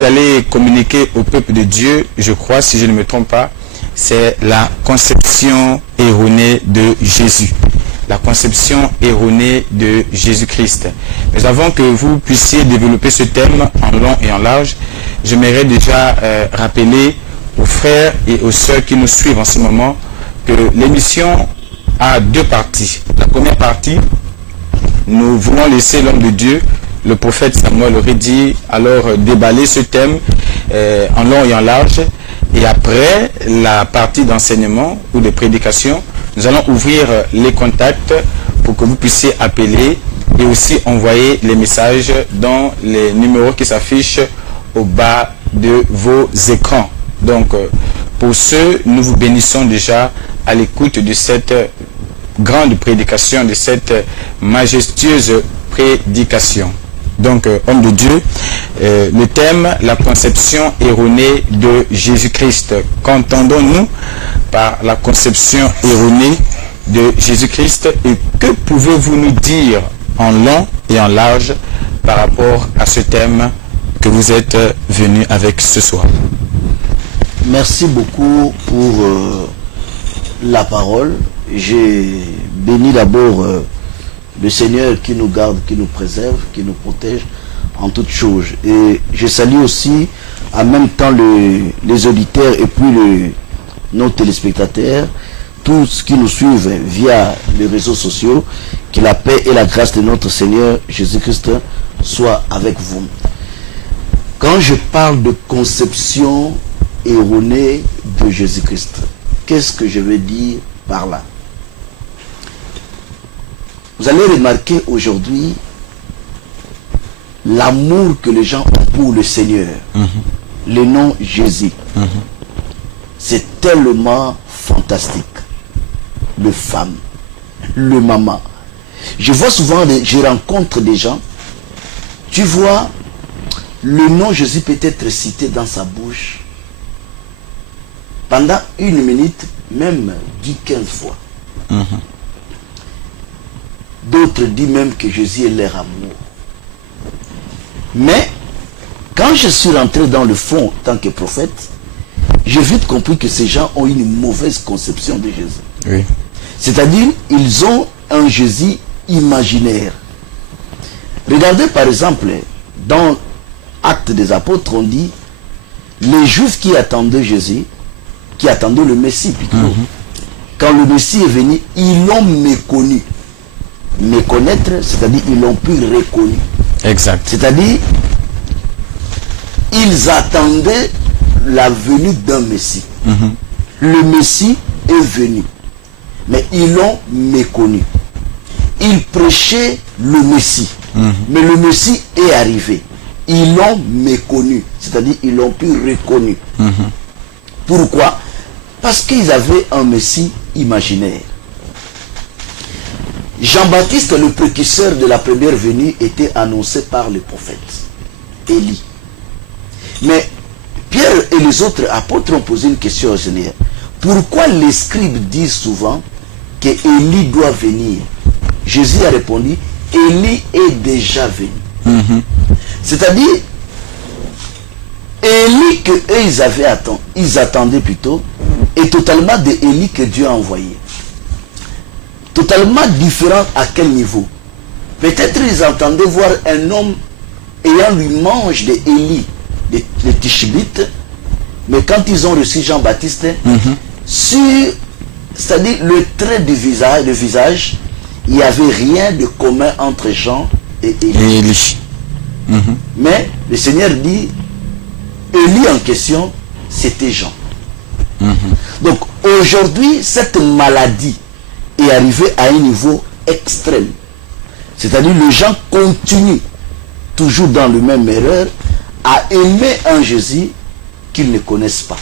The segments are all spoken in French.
allez communiquer au peuple de Dieu, je crois, si je ne me trompe pas, c'est la conception erronée de Jésus. La conception erronée de Jésus-Christ. Mais avant que vous puissiez développer ce thème en long et en large, j'aimerais déjà rappeler aux frères et aux sœurs qui nous suivent en ce moment que l'émission a deux parties. La première partie, nous voulons laisser l'homme de Dieu, le prophète Samuel aurait dit, alors déballer ce thème en long et en large. Et après la partie d'enseignement ou de prédication, nous allons ouvrir les contacts pour que vous puissiez appeler et aussi envoyer les messages dans les numéros qui s'affichent au bas de vos écrans. Donc, pour ceux, nous vous bénissons déjà à l'écoute de cette grande prédication, de cette majestueuse prédication. Donc, homme de Dieu, le thème, la conception erronée de Jésus-Christ. Qu'entendons-nous par la conception erronée de Jésus-Christ et que pouvez-vous nous dire en long et en large par rapport à ce thème que vous êtes venu avec ce soir? Merci beaucoup pour la parole. J'ai béni d'abord le Seigneur qui nous garde, qui nous préserve, qui nous protège en toutes choses. Et je salue aussi en même temps les auditeurs et puis nos téléspectateurs, tous qui nous suivent via les réseaux sociaux. Que la paix et la grâce de notre Seigneur Jésus-Christ soient avec vous. Quand je parle de conception erronée de Jésus-Christ, qu'est-ce que je veux dire par là? Vous allez remarquer aujourd'hui l'amour que les gens ont pour le Seigneur. Le nom Jésus. C'est tellement fantastique. Le femme, le maman. Je vois souvent, je rencontre des gens, tu vois, le nom Jésus peut être cité dans sa bouche pendant 1 minute, même 10-15 fois. D'autres disent même que Jésus est leur amour. Mais, quand je suis rentré dans le fond en tant que prophète, j'ai vite compris que ces gens ont une mauvaise conception de Jésus. Oui. C'est-à-dire, ils ont un Jésus imaginaire. Regardez par exemple, dans Actes des Apôtres, on dit, les Juifs qui attendaient Jésus, qui attendaient le Messie plutôt, quand le Messie est venu, ils l'ont méconnu. Méconnaître, c'est-à-dire ils l'ont plus reconnu. Exact. C'est-à-dire, ils attendaient la venue d'un Messie. Le Messie est venu, mais ils l'ont méconnu. Ils prêchaient le Messie, mais le Messie est arrivé. Ils l'ont méconnu, c'est-à-dire ils l'ont plus reconnu. Pourquoi? Parce qu'ils avaient un Messie imaginaire. Jean-Baptiste, le précurseur de la première venue, était annoncé par le prophète Élie. Mais Pierre et les autres apôtres ont posé une question au Seigneur. Pourquoi les scribes disent souvent que Élie doit venir? Jésus a répondu, Élie est déjà venu. C'est-à-dire, Élie que eux ils attendaient plutôt, est totalement de Élie que Dieu a envoyé. Totalement différent à quel niveau? Peut-être ils entendaient voir un homme ayant l'image de Élie, de Tishbite, mais quand ils ont reçu Jean-Baptiste, c'est-à-dire le trait du visage, il n'y avait rien de commun entre Jean et Élie. Mais le Seigneur dit, Élie en question, c'était Jean. Donc aujourd'hui, cette maladie est arrivé à un niveau extrême. C'est-à-dire les gens continuent, toujours dans le même erreur, à aimer un Jésus qu'ils ne connaissent pas.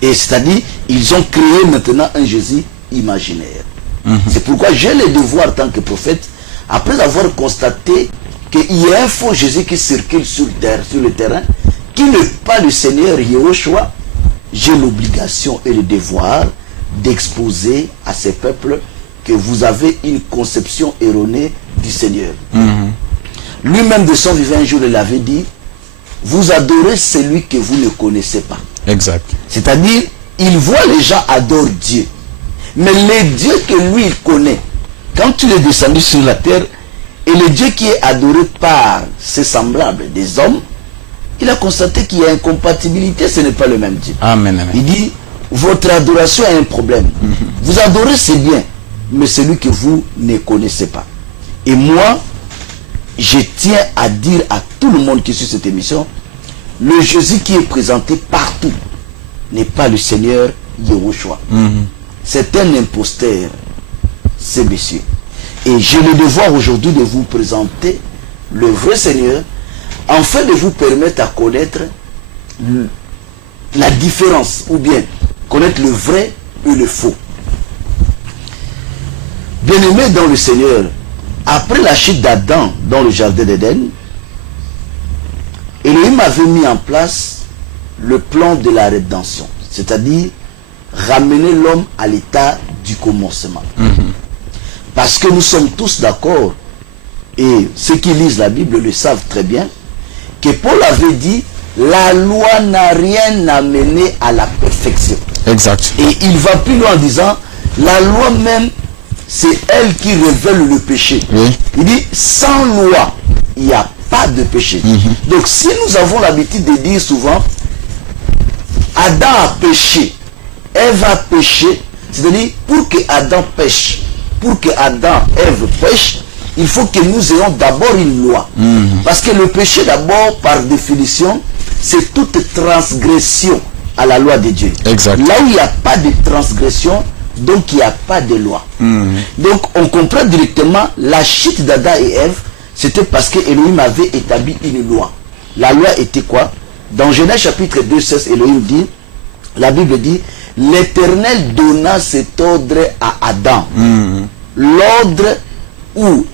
Et c'est-à-dire, ils ont créé maintenant un Jésus imaginaire. C'est pourquoi j'ai le devoir, en tant que prophète, après avoir constaté qu'il y a un faux Jésus qui circule sur le terrain, qui n'est pas le Seigneur Yahushua, j'ai l'obligation et le devoir d'exposer à ces peuples que vous avez une conception erronée du Seigneur. Lui-même de son vivant un jour, il avait dit, vous adorez celui que vous ne connaissez pas. Exact. C'est-à-dire, il voit les gens adorent Dieu. Mais le Dieu que lui, il connaît, quand il est descendu sur la terre, et le Dieu qui est adoré par ses semblables, des hommes, il a constaté qu'il y a incompatibilité, ce n'est pas le même Dieu. Amen, amen. Il dit, votre adoration a un problème. Vous adorez, c'est bien, mais celui que vous ne connaissez pas. Et moi, je tiens à dire à tout le monde qui suit cette émission, le Jésus qui est présenté partout n'est pas le Seigneur Yahushua. C'est un imposteur, ce monsieur. Et j'ai le devoir aujourd'hui de vous présenter le vrai Seigneur, afin de vous permettre à connaître la différence, ou bien connaître le vrai et le faux. Bien-aimés dans le Seigneur, après la chute d'Adam dans le jardin d'Éden, Elohim avait mis en place le plan de la rédemption, c'est-à-dire ramener l'homme à l'état du commencement. Parce que nous sommes tous d'accord, et ceux qui lisent la Bible le savent très bien, que Paul avait dit, la loi n'a rien amené à la perfection. Exact. Et il va plus loin en disant, la loi même, c'est elle qui révèle le péché. Oui. Il dit, sans loi, il n'y a pas de péché. Donc si nous avons l'habitude de dire souvent, Adam a péché, Ève a péché, c'est-à-dire pour que Adam pêche, pour que Adam, Ève pêche, il faut que nous ayons d'abord une loi. Parce que le péché d'abord, par définition, c'est toute transgression à la loi de Dieu. Exact. Là où il n'y a pas de transgression, donc il n'y a pas de loi. Donc on comprend directement la chute d'Adam et Ève, c'était parce que Elohim avait établi une loi. La loi était quoi? Dans Genèse chapitre 2, 16, Elohim dit, la Bible dit, l'Éternel donna cet ordre à Adam. L'ordre ou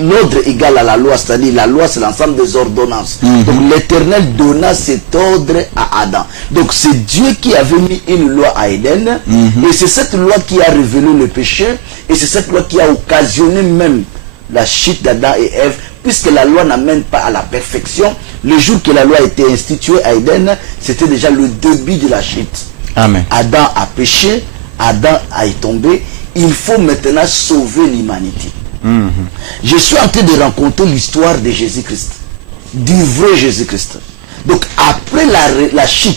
l'ordre égal à la loi, c'est-à-dire la loi c'est l'ensemble des ordonnances. Donc l'Éternel donna cet ordre à Adam. Donc c'est Dieu qui avait mis une loi à Éden, et c'est cette loi qui a révélé le péché, et c'est cette loi qui a occasionné même la chute d'Adam et Ève, puisque la loi n'amène pas à la perfection. Le jour que la loi a été instituée à Éden, c'était déjà le début de la chute. Amen. Adam a péché, Adam a tombé, il faut maintenant sauver l'humanité. Je suis en train de rencontrer l'histoire de Jésus-Christ, du vrai Jésus-Christ. Donc après la chute,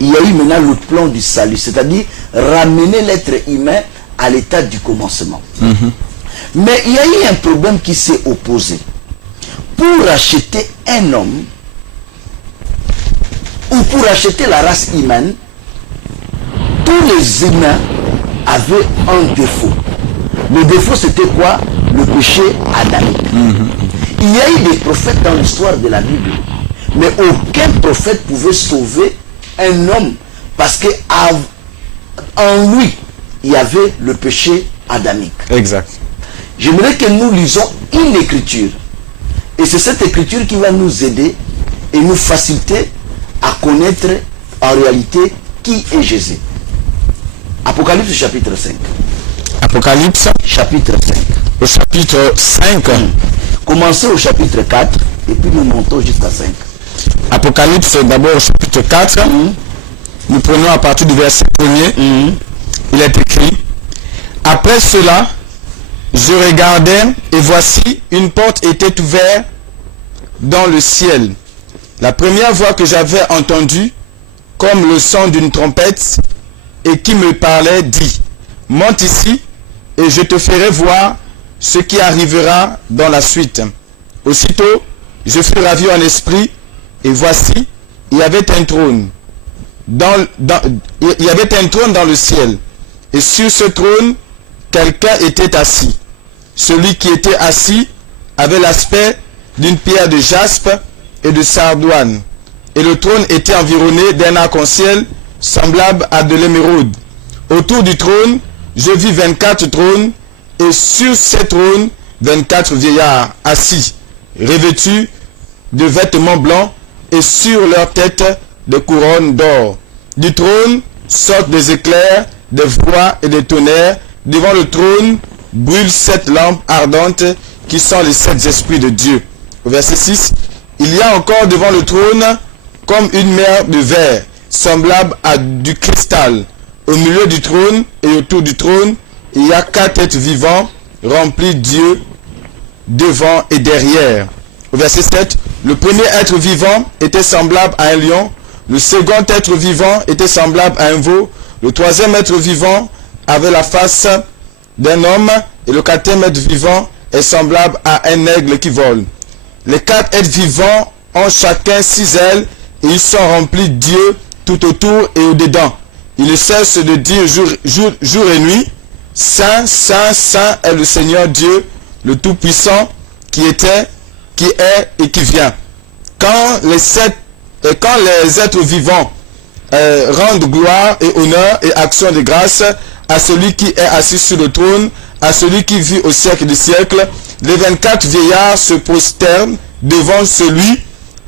il y a eu maintenant le plan du salut, c'est-à-dire ramener l'être humain à l'état du commencement. Mais il y a eu un problème qui s'est opposé. Pour acheter un homme, ou pour acheter la race humaine, tous les humains avaient un défaut. Le défaut c'était quoi? Le péché adamique. Il y a eu des prophètes dans l'histoire de la Bible, mais aucun prophète pouvait sauver un homme parce que en lui il y avait le péché adamique. Exact. J'aimerais que nous lisons une écriture, et c'est cette écriture qui va nous aider et nous faciliter à connaître en réalité qui est Jésus. Apocalypse chapitre 5. Apocalypse Chapitre 5. au chapitre 5. Commencez au chapitre 4 et puis nous montons jusqu'à 5. Apocalypse d'abord au chapitre 4. Nous prenons à partir du verset 1er. Il est écrit, après cela, je regardais et voici une porte était ouverte dans le ciel. La première voix que j'avais entendue, comme le son d'une trompette, et qui me parlait, dit, monte ici et je te ferai voir ce qui arrivera dans la suite. Aussitôt, je fus ravi en esprit, et voici, il y avait un trône. Il y avait un trône dans le ciel, et sur ce trône, quelqu'un était assis. Celui qui était assis avait l'aspect d'une pierre de jaspe et de sardoine, et le trône était environné d'un arc-en-ciel semblable à de l'émeraude. Autour du trône, je vis 24 trônes, et sur ces trônes, 24 vieillards assis, revêtus de vêtements blancs, et sur leur tête des couronnes d'or. Du trône sortent des éclairs, des voix et des tonnerres. Devant le trône brûlent 7 lampes ardentes qui sont les 7 esprits de Dieu. Au verset 6, Il y a encore devant le trône comme une mer de verre, semblable à du cristal. Au milieu du trône et autour du trône, il y a 4 êtres vivants remplis Dieu devant et derrière. Au verset 7, le premier être vivant était semblable à un lion, le second être vivant était semblable à un veau, le troisième être vivant avait la face d'un homme et le quatrième être vivant est semblable à un aigle qui vole. Les 4 êtres vivants ont chacun 6 ailes et ils sont remplis de Dieu tout autour et au-dedans. Ils ne cessent de dire jour et nuit, Saint, Saint, Saint est le Seigneur Dieu, le Tout-Puissant, qui était, qui est et qui vient. Quand les êtres vivants rendent gloire et honneur et action de grâce à celui qui est assis sur le trône, à celui qui vit au siècle des siècles, les 24 vieillards se prosternent devant celui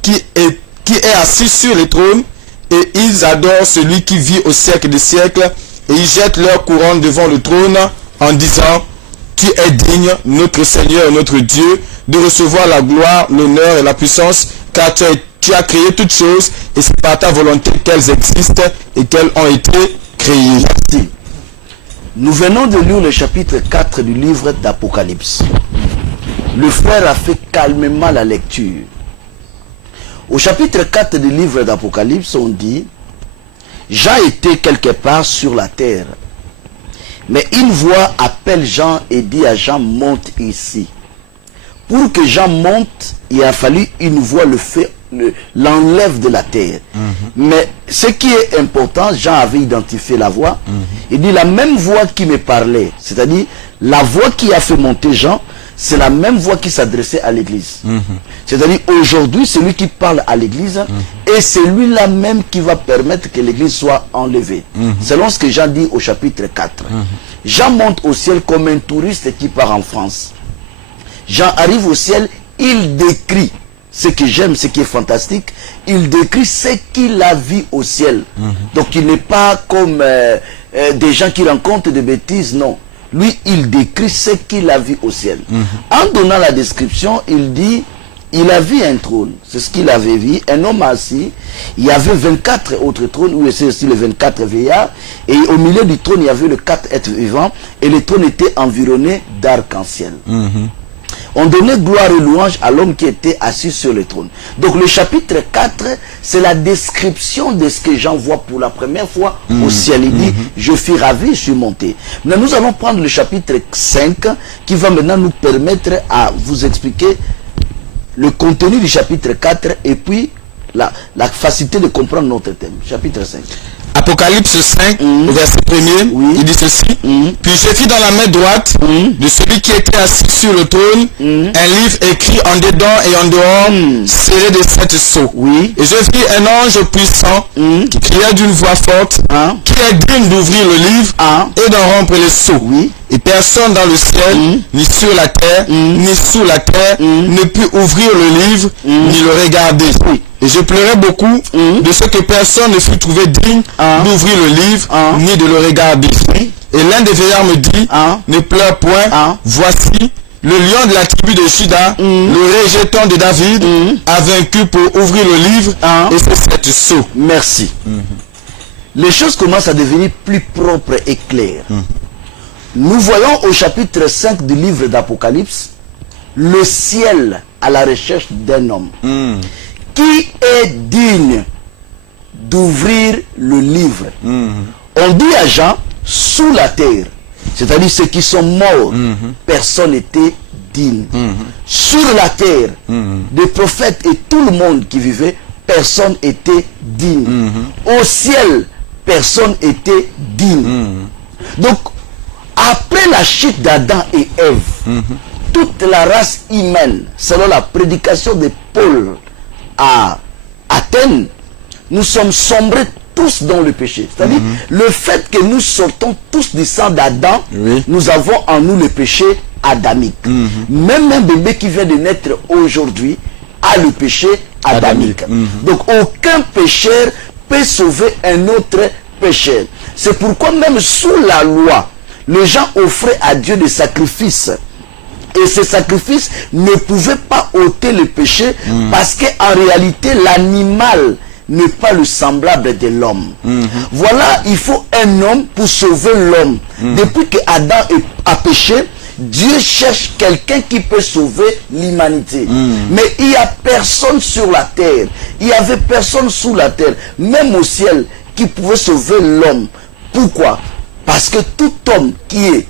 qui est assis sur le trône, et ils adorent celui qui vit au siècle des siècles, et ils jettent leur couronne devant le trône en disant, tu es digne, notre Seigneur, notre Dieu, de recevoir la gloire, l'honneur et la puissance, car tu as créé toutes choses, et c'est par ta volonté qu'elles existent et qu'elles ont été créées. Merci. Nous venons de lire le chapitre 4 du livre d'Apocalypse. Le frère a fait calmement la lecture. Au chapitre 4 du livre d'Apocalypse, on dit, Jean était quelque part sur la terre. Mais une voix appelle Jean et dit à Jean, monte ici. Pour que Jean monte, il a fallu une voix l'enlève de la terre. Mais ce qui est important, Jean avait identifié la voix. Il dit la même voix qui me parlait, c'est-à-dire la voix qui a fait monter Jean, c'est la même voix qui s'adressait à l'église. C'est-à-dire aujourd'hui, celui qui parle à l'église, et c'est lui-là même qui va permettre que l'église soit enlevée. Selon ce que Jean dit au chapitre 4. Jean monte au ciel comme un touriste qui part en France. Jean arrive au ciel, il décrit ce que j'aime, ce qui est fantastique, il décrit ce qu'il a vu au ciel. Donc il n'est pas comme des gens qui rencontrent des bêtises, non. Lui, il décrit ce qu'il a vu au ciel. En donnant la description, il dit, il a vu un trône, c'est ce qu'il avait vu, un homme assis, il y avait 24 autres trônes, où c'est aussi les 24 vieillards, et au milieu du trône, il y avait les 4 êtres vivants, et le trône était environné d'arc-en-ciel. On donnait gloire et louange à l'homme qui était assis sur le trône. Donc le chapitre 4, c'est la description de ce que Jean voit pour la première fois au ciel. Il dit, je suis ravi, je suis monté. Maintenant, nous allons prendre le chapitre 5, qui va maintenant nous permettre à vous expliquer le contenu du chapitre 4, et puis la facilité de comprendre notre thème. Chapitre 5. Apocalypse 5, au verset 1er, il dit ceci. Puis je vis dans la main droite de celui qui était assis sur le trône un livre écrit en dedans et en dehors, scellé de 7 sceaux. Et je vis un ange puissant qui cria d'une voix forte, qui est digne d'ouvrir le livre et d'en rompre les sceaux. Et personne dans le ciel, ni sur la terre, ni sous la terre, ne put ouvrir le livre, ni le regarder. Et je pleurais beaucoup de ce que personne ne fut trouvé digne d'ouvrir le livre, ni de le regarder. Et l'un des vieillards me dit, ne pleure point, voici, le lion de la tribu de Juda, le rejeton de David, a vaincu pour ouvrir le livre et ses 7 sceaux. Merci. Les choses commencent à devenir plus propres et claires. Nous voyons au chapitre 5 du livre d'Apocalypse le ciel à la recherche d'un homme qui est digne d'ouvrir le livre. On dit à Jean, sous la terre, c'est-à-dire ceux qui sont morts, personne n'était digne. Sur la terre, des prophètes et tout le monde qui vivait, personne n'était digne. Au ciel, personne n'était digne. Donc, après la chute d'Adam et Ève, toute la race humaine, selon la prédication de Paul à Athènes, nous sommes sombrés tous dans le péché. C'est-à-dire, le fait que nous sortons tous du sang d'Adam, nous avons en nous le péché adamique. Même un bébé qui vient de naître aujourd'hui a le péché adamique. Donc, aucun pécheur peut sauver un autre pécheur. C'est pourquoi même sous la loi, les gens offraient à Dieu des sacrifices Et ces sacrifices ne pouvaient pas ôter le péché parce qu'en réalité, l'animal n'est pas le semblable de l'homme. Voilà, il faut un homme pour sauver l'homme. Depuis que Adam a péché, Dieu cherche quelqu'un qui peut sauver l'humanité. Mais il n'y a personne sur la terre. Il n'y avait personne sous la terre, même au ciel, qui pouvait sauver l'homme. Pourquoi? Parce que tout homme qui est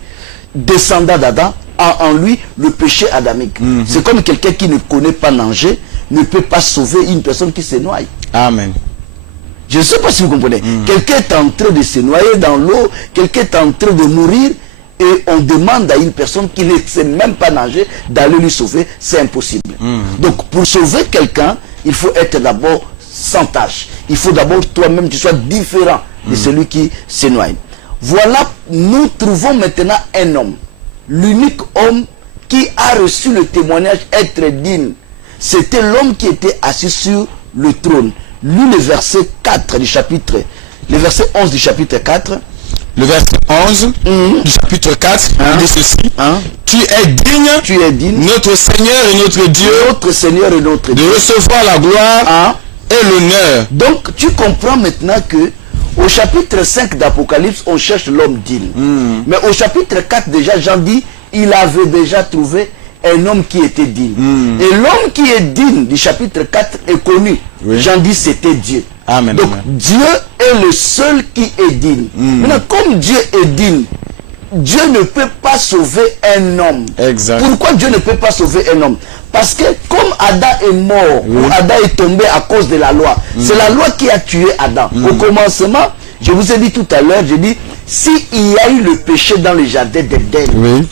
descendant d'Adam a en lui le péché adamique. C'est comme quelqu'un qui ne connaît pas nager ne peut pas sauver une personne qui se noie. Amen. Je ne sais pas si vous comprenez. Quelqu'un est en train de se noyer dans l'eau, quelqu'un est en train de mourir, et on demande à une personne qui ne sait même pas nager d'aller lui sauver. C'est impossible. Donc pour sauver quelqu'un, il faut être d'abord sans tâche. Il faut d'abord toi-même tu sois différent de celui qui se noie. Voilà, nous trouvons maintenant un homme, l'unique homme qui a reçu le témoignage être digne. C'était l'homme qui était assis sur le trône. Lis le verset 4 du chapitre, le verset 11 du chapitre 4. Le verset 11 du chapitre 4 dit ceci. Tu es digne, notre Seigneur et notre Dieu, de recevoir la gloire et l'honneur. Donc tu comprends maintenant que au chapitre 5 d'Apocalypse, on cherche l'homme digne. Mais au chapitre 4 déjà, Jean dit, il avait déjà trouvé un homme qui était digne. Et l'homme qui est digne du chapitre 4 est connu. Jean dit, c'était Dieu. Amen. Donc Dieu est le seul qui est digne. Maintenant, comme Dieu est digne, Dieu ne peut pas sauver un homme. Exact. Pourquoi Dieu ne peut pas sauver un homme? Parce que comme Adam est mort, ou Adam est tombé à cause de la loi, c'est la loi qui a tué Adam. Au commencement, je vous ai dit tout à l'heure, j'ai dit, s'il y a eu le péché dans le jardin d'Éden,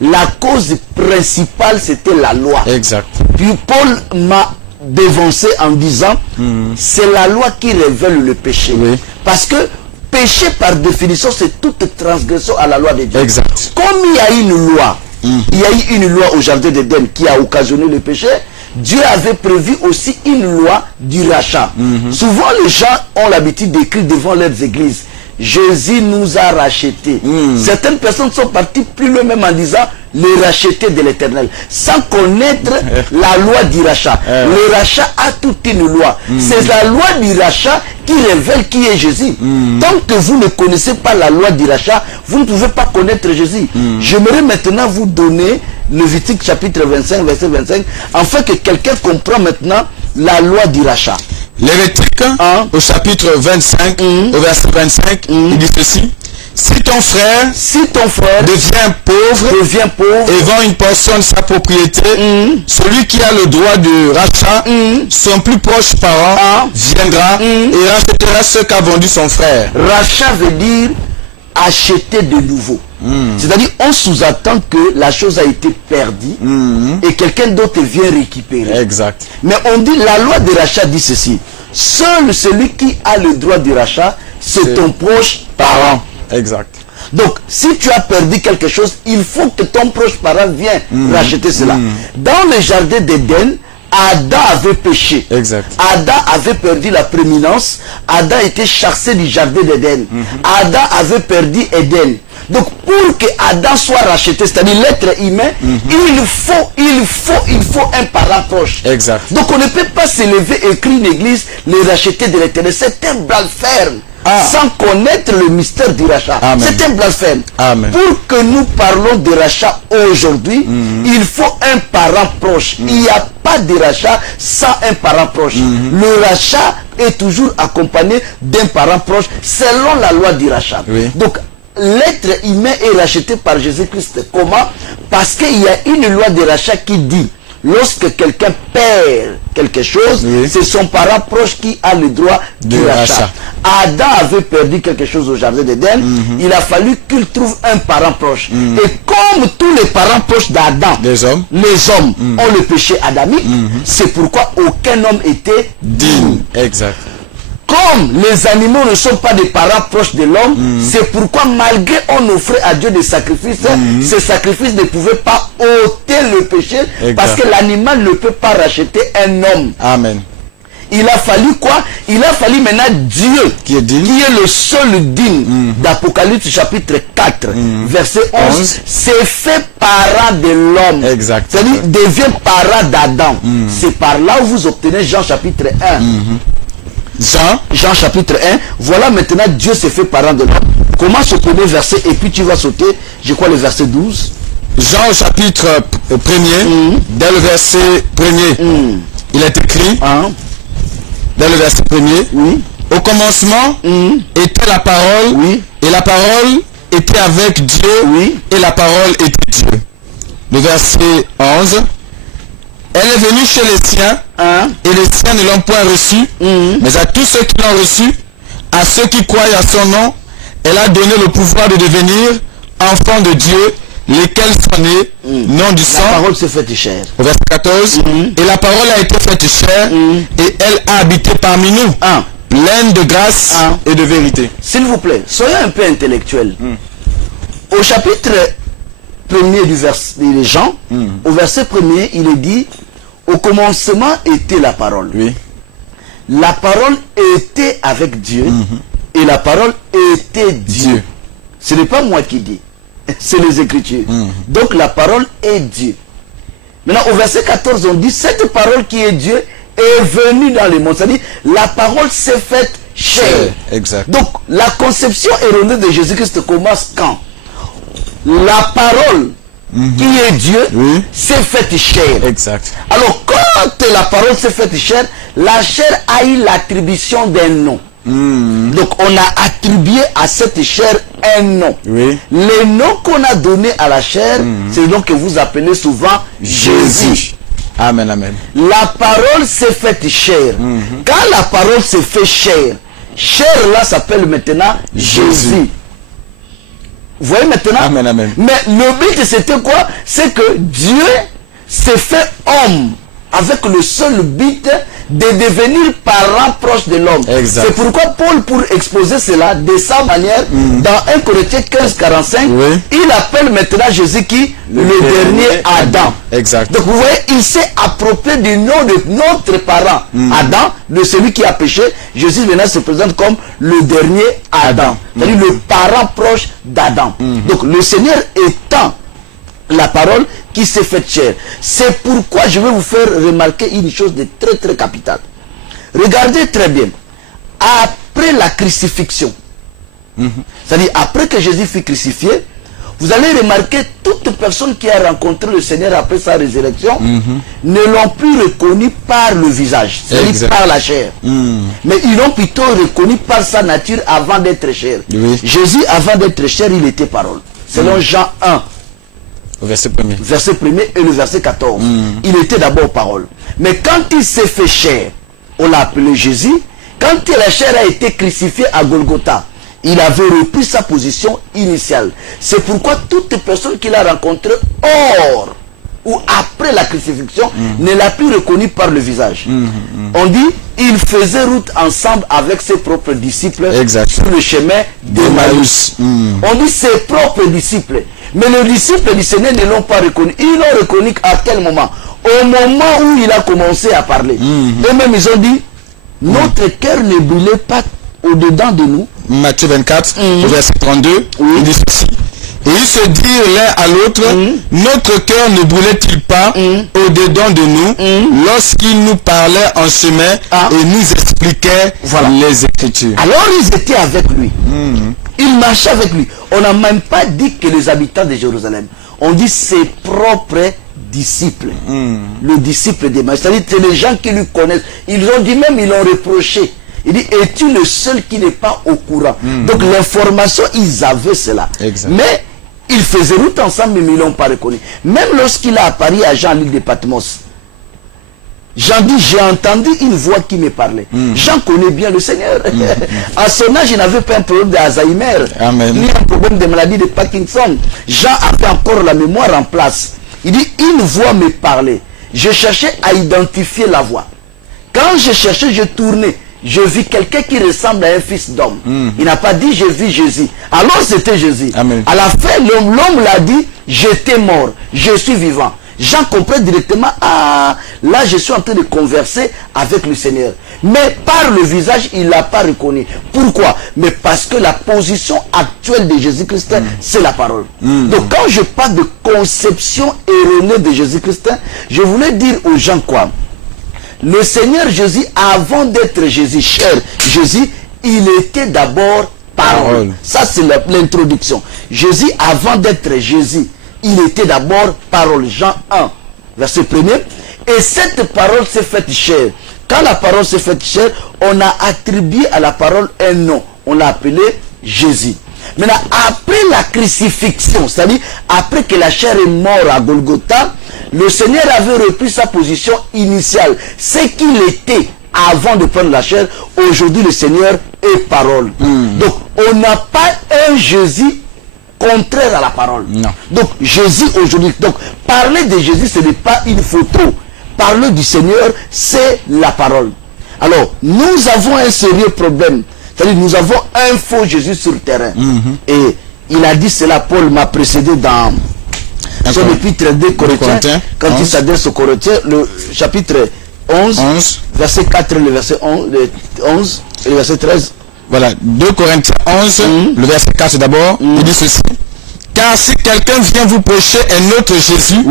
la cause principale c'était la loi. Exact. Puis Paul m'a dévancé en disant, c'est la loi qui révèle le péché. Parce que péché par définition, c'est toute transgression à la loi de Dieu. Exact. Comme il y a une loi, il y a eu une loi au jardin d'Éden qui a occasionné le péché, Dieu avait prévu aussi une loi du rachat. Souvent les gens ont l'habitude d'écrire devant leurs églises, Jésus nous a rachetés. Certaines personnes sont parties plus loin même en disant les rachetés de l'Éternel, sans connaître la loi du rachat. Le rachat a toute une loi. C'est la loi du rachat qui révèle qui est Jésus. Tant que vous ne connaissez pas la loi du rachat, vous ne pouvez pas connaître Jésus. J'aimerais maintenant vous donner Lévitique chapitre 25, verset 25, afin que quelqu'un comprenne maintenant la loi du rachat. Lévitique, au chapitre 25, au verset 25, il dit ceci. Si ton frère devient pauvre et vend une portion de sa propriété, celui qui a le droit de rachat, son plus proche parent, viendra et rachètera ce qu'a vendu son frère. Rachat veut dire acheter de nouveau. C'est-à-dire, on sous-attend que la chose a été perdue et quelqu'un d'autre vient récupérer. Exact. Mais on dit, la loi de rachat dit ceci. Seul celui qui a le droit de rachat, c'est ton proche parent. Exact. Donc, si tu as perdu quelque chose, il faut que ton proche parent vienne racheter cela. Dans le jardin d'Éden, Adam avait péché. Exact. Adam avait perdu la prééminence. Adam était chassé du jardin d'Éden. Adam avait perdu Éden. Donc pour que Adam soit racheté, c'est-à-dire l'être humain, il faut un parent proche. Exact. Donc on ne peut pas se lever et écrire une église, les racheter de l'Éternel. C'est un blasphème. Sans connaître le mystère du rachat. C'est un blasphème. Pour que nous parlons de rachat aujourd'hui, il faut un parent proche. Il n'y a pas de rachat sans un parent proche. Le rachat est toujours accompagné d'un parent proche selon la loi du rachat. Donc l'être humain est racheté par Jésus-Christ. Comment? Parce qu'il y a une loi de rachat qui dit, lorsque quelqu'un perd quelque chose, c'est son parent proche qui a le droit du rachat. Adam avait perdu quelque chose au jardin d'Éden, il a fallu qu'il trouve un parent proche. Et comme tous les parents proches d'Adam, les hommes ont le péché adamique, c'est pourquoi aucun homme était digne. Exact. Comme les animaux ne sont pas des parents proches de l'homme, c'est pourquoi malgré on offrait à Dieu des sacrifices, ces sacrifices ne pouvaient pas ôter le péché, parce que l'animal ne peut pas racheter un homme. Amen. il a fallu quoi? Il a fallu maintenant Dieu, qui est le seul digne d'Apocalypse chapitre 4, verset 11, c'est fait parent de l'homme. Exact. C'est-à-dire, devient parent d'Adam. C'est par là où vous obtenez Jean chapitre 1. Jean chapitre 1. Voilà maintenant Dieu s'est fait parent de l'homme. Comment se premier verset et puis tu vas sauter, je crois, le verset 12. Jean au chapitre 1er, dès le verset 1er, il est écrit, dès le verset 1er, au commencement était la parole, et la parole était avec Dieu, et la parole était Dieu. Le verset 11, elle est venue chez les siens, et les siens ne l'ont point reçu, mais à tous ceux qui l'ont reçu, à ceux qui croient à son nom, elle a donné le pouvoir de devenir enfants de Dieu, lesquels sont nés, non du sang. La parole s'est faite chair. Au verset 14, et la parole a été faite chair, et elle a habité parmi nous, pleine de grâce et de vérité. S'il vous plaît, soyez un peu intellectuel. Au chapitre 1er du verset de Jean, au verset 1er, il est dit, au commencement était la parole. La parole était avec Dieu, et la parole était Dieu. Ce n'est pas moi qui dis, c'est les Écritures. Donc la parole est Dieu. Maintenant au verset 14 on dit, cette parole qui est Dieu est venue dans le monde. C'est-à-dire la parole s'est faite chair. Exact. Donc la conception erronée de Jésus-Christ commence quand la parole qui est Dieu s'est faite chair. Exact. Alors quand la parole s'est faite chair, la chair a eu l'attribution d'un nom. Donc on a attribué à cette chair un nom. Le nom qu'on a donné à la chair, c'est le nom que vous appelez souvent Jésus. Amen, amen. La parole s'est faite chair. Quand la parole s'est fait chair, chair là s'appelle maintenant Jésus. Vous voyez maintenant? Amen, amen. Mais le but c'était quoi? C'est que Dieu s'est fait homme avec le seul but de devenir parent proche de l'homme. C'est pourquoi Paul, pour exposer cela de sa manière, dans 1 Corinthiens 15:45, il appelle maintenant Jésus qui? Le dernier Adam. Exact. Donc vous voyez, il s'est approprié du nom de notre parent Adam, de celui qui a péché. Jésus maintenant se présente comme le dernier Adam. C'est-à-dire le parent proche d'Adam. Donc le Seigneur étant la parole qui s'est faite chair. C'est pourquoi je vais vous faire remarquer une chose de très très capitale. Regardez très bien. Après la crucifixion, c'est-à-dire après que Jésus fut crucifié, vous allez remarquer toute personne qui a rencontré le Seigneur après sa résurrection ne l'ont plus reconnu par le visage, c'est-à-dire par la chair. Mais ils l'ont plutôt reconnu par sa nature avant d'être chair. Jésus, avant d'être chair, il était parole. Selon Jean 1. Verset 1er. Verset 1er et le verset 14. Il était d'abord parole. Mais quand il s'est fait chair, on l'a appelé Jésus. Quand la chair a été crucifiée à Golgotha, il avait repris sa position initiale. C'est pourquoi toute personne qu'il a rencontrée hors ou après la crucifixion ne l'a plus reconnu par le visage. On dit, il faisait route ensemble avec ses propres disciples sur le chemin d'Emmaüs. On dit ses propres disciples. Mais les disciples du Seigneur ne l'ont pas reconnu. Ils l'ont reconnu à quel moment? Au moment où il a commencé à parler. Eux-mêmes, ils ont dit, notre cœur ne brûlait pas au-dedans de nous. Matthieu 24, verset 32, il dit ceci. Et ils se dirent l'un à l'autre, notre cœur ne brûlait-il pas au-dedans de nous lorsqu'il nous parlait en chemin et nous expliquait les Écritures. Alors ils étaient avec lui. Ils marchaient avec lui. On n'a même pas dit que les habitants de Jérusalem. On dit ses propres disciples. Le disciple d'Emmaüs. C'est-à-dire c'est les gens qui lui connaissent. Ils ont dit même, ils l'ont reproché. Il dit, es-tu le seul qui n'est pas au courant? Donc l'information, ils avaient cela. Mais ils faisaient route ensemble, mais ils ne l'ont pas reconnu. Même lorsqu'il a apparu à Jean à l'île de Patmos, Jean dit, j'ai entendu une voix qui me parlait. Jean connaît bien le Seigneur. À son âge, il n'avait pas un problème d'Alzheimer, ni un problème de maladie de Parkinson. Jean avait encore la mémoire en place. Il dit, une voix me parlait. Je cherchais à identifier la voix. Quand je cherchais, je tournais. Je vis quelqu'un qui ressemble à un fils d'homme. Il n'a pas dit, je vis Jésus. Alors c'était Jésus. À la fin, l'homme l'a dit, j'étais mort, je suis vivant. Jean comprend directement, ah, là je suis en train de converser avec le Seigneur. Mais par le visage, il ne l'a pas reconnu. Pourquoi? Mais parce que la position actuelle de Jésus-Christ, c'est la parole. Donc quand je parle de conception erronée de Jésus-Christ, je voulais dire aux gens quoi? Le Seigneur Jésus, avant d'être Jésus, cher Jésus, il était d'abord parole. Ça c'est l'introduction. Jésus, avant d'être Jésus, il était d'abord parole. Jean 1, verset 1er. Et cette parole s'est faite chair. Quand la parole s'est faite chair, on a attribué à la parole un nom. On l'a appelé Jésus. Maintenant, après la crucifixion, c'est-à-dire après que la chair est morte à Golgotha, le Seigneur avait repris sa position initiale. Ce qu'il était avant de prendre la chair, aujourd'hui le Seigneur est parole. Donc, on n'a pas un Jésus contraire à la parole. Non. Donc, Jésus aujourd'hui, donc, parler de Jésus, ce n'est pas une photo. Parler du Seigneur, c'est la parole. Alors, nous avons un sérieux problème. C'est-à-dire, nous avons un faux Jésus sur le terrain. Et il a dit cela, Paul m'a précédé dans son épître des Corinthiens, quand il s'adresse aux Corinthiens, le chapitre 11, verset 4, le verset 11 et le verset 13. Voilà, 2 Corinthiens 11, le verset 4 d'abord, il dit ceci. Car si quelqu'un vient vous prêcher un autre Jésus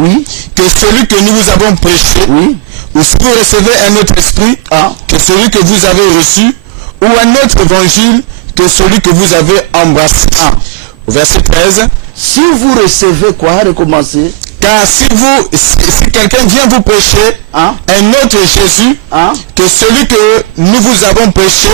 que celui que nous vous avons prêché, ou si vous recevez un autre esprit que celui que vous avez reçu, ou un autre évangile que celui que vous avez embrassé. Au verset 13. Si vous recevez quoi? Recommencez. Car si quelqu'un vient vous prêcher un autre Jésus que celui que nous vous avons prêché,